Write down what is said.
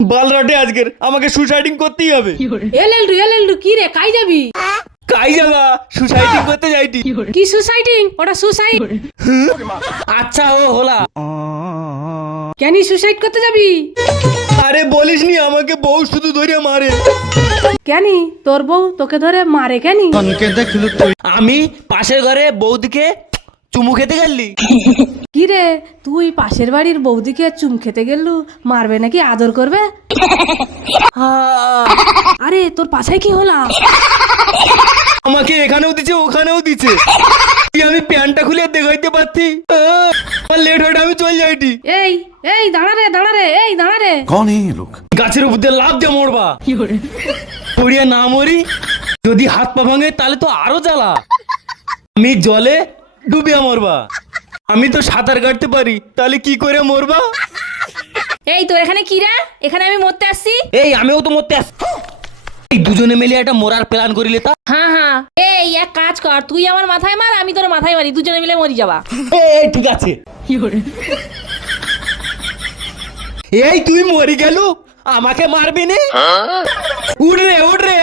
বালরাটে আজকের আমাকে সুসাইডিং করতেই হবে। এলেলডু কি রে কাই যাবি? কাই যাবা সুসাইডিং করতে যাইটি। কি সুসাইডিং? ওটা সুসাইড। আচ্ছা ও হলা কেন সুসাইড করতে যাবি? আরে বলিস নি আমাকে বউ শুধু ধরে মারে। কেন তোর বউ তোকে ধরে মারে কেন? আমি পাশের ঘরে বৌদিকে চুমু খেতে গেলি। কি রে তুই পাশের বাড়ির বৌদিকে চুম খেতে গেলু, মারবে নাকি আদর করবে? আরে তোর পাশায় কি হলা? আমাকে এখানেও দিচ্ছে ওখানেও দিচ্ছে। কি আমি প্যান্টটা খুলে দেখাইতে পারতি? আমার লেট হয়ে আমি চল যাইটি। এই এই দাঁড়া রে এই দাঁড়া রে। कौन है ये लोग? গাছের উপর দিয়ে লাফ দিয়ে মরবা। পড়িয়া না মরি, যদি হাত পা ভাঙে তাহলে তো আরো জ্বালা। আমি জলে ডুবিয়া মরবা। আমি তো সাঁতার কাটতে পারি, তাহলে কি করে মরবা? এই তোর এখানে কি রে? এখানে আমি মরতে আসছি। এই আমিও তো মরতে আসছি। এই দুজনে মিলে একটা মরার প্ল্যান করিলে তা। হ্যাঁ এই এক কাজ কর, তুই আমার মাথায় মার, আমি তোর মাথায় মারি, দুজনে মিলে মরি যাবা। এই ঠিক আছে। এই তুই মরি গেল, আমাকে মারবি নে? উঠ রে